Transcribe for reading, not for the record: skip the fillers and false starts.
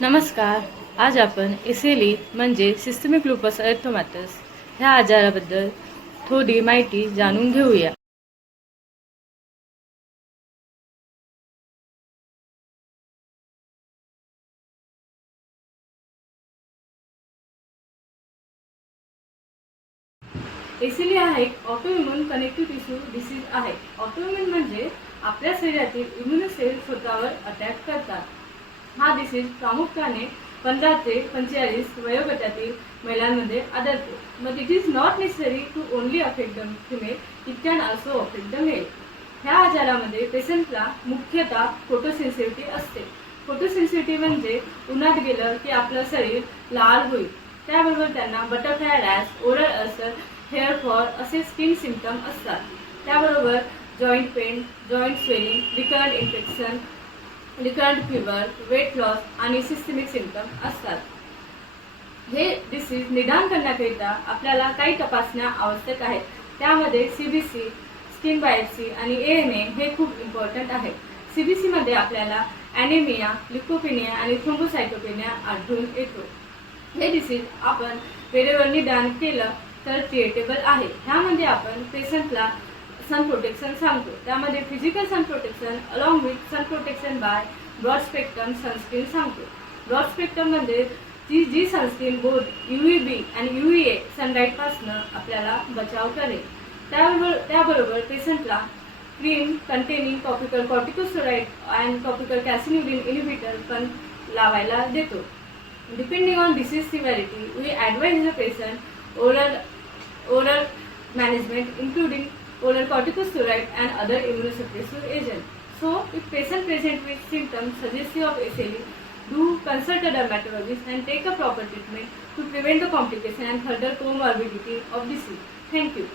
नमस्कार. आज आपण एसेली म्हणजे सिस्टमिक लूपस एरिथेमॅटस ह्या आजाराबद्दल थोडी माहिती जाणून घेऊया. एसेली हा एक ऑटोइम्यून कनेक्टिव्ह टिश्यू डिसीज आहे. ऑटोइम्यून म्हणजे आपल्या शरीरातील इम्युन सेल स्वतःवर अटॅक करतात. हा डिसीज प्रामुख्याने 15 ते 45 वयोगटातील महिलांमध्ये आढळतो. But it is not necessary to only affect the female, it can also affect the male. ह्या आजारामध्ये पेशंटला मुख्यतः फोटोसेन्सिटिव्हिटी असते. फोटोसेन्सिटिव्हिटी म्हणजे उन्हात गेलं की आपलं शरीर लाल होईल. त्याबरोबर त्यांना butterfly rash, oral ulcer, hair fall असे स्किन सिम्पटम असतात. त्याबरोबर joint pain, joint swelling, recurrent infection, recurrent fever, weight loss आणि सिस्टमिक सिम्पटम असतात. हे डिसीज निदान करण्याकरिता आपल्याला काही तपासण्या आवश्यक आहेत. त्यामध्ये CBC, स्किन बायोप्सी आणि ANA हे खूप इम्पॉर्टंट आहे. CBC मध्ये आपल्याला ॲनेमिया, ल्युकोपेनिया आणि थ्रोम्बोसायटोपेनिया आढळून येतो. हे डिसीज आपण वेळेवर निदान केलं तर ट्रीटेबल आहे. ह्यामध्ये आपण पेशंटला सन प्रोटेक्शन सांगतो. त्यामध्ये physical sun protection along with sun protection by broad spectrum sunscreen सांगतो. ब्रॉड स्पेक्ट्रम म्हणजे जी सनस्क्रीन बोथ UVB आणि UVA सनलाईटपासून आपल्याला बचाव करेल. त्याबरोबर पेशंटला cream containing topical corticosteroid and topical calcium inhibitor पण लावायला देतो. Depending on disease severity, we advise the patient oral management, including oral corticosteroid and other immunosuppressive agents. So, if patient present with symptoms suggestive of SLE, do consult a dermatologist and take a proper treatment to prevent the complication and further comorbidity of disease. Thank you.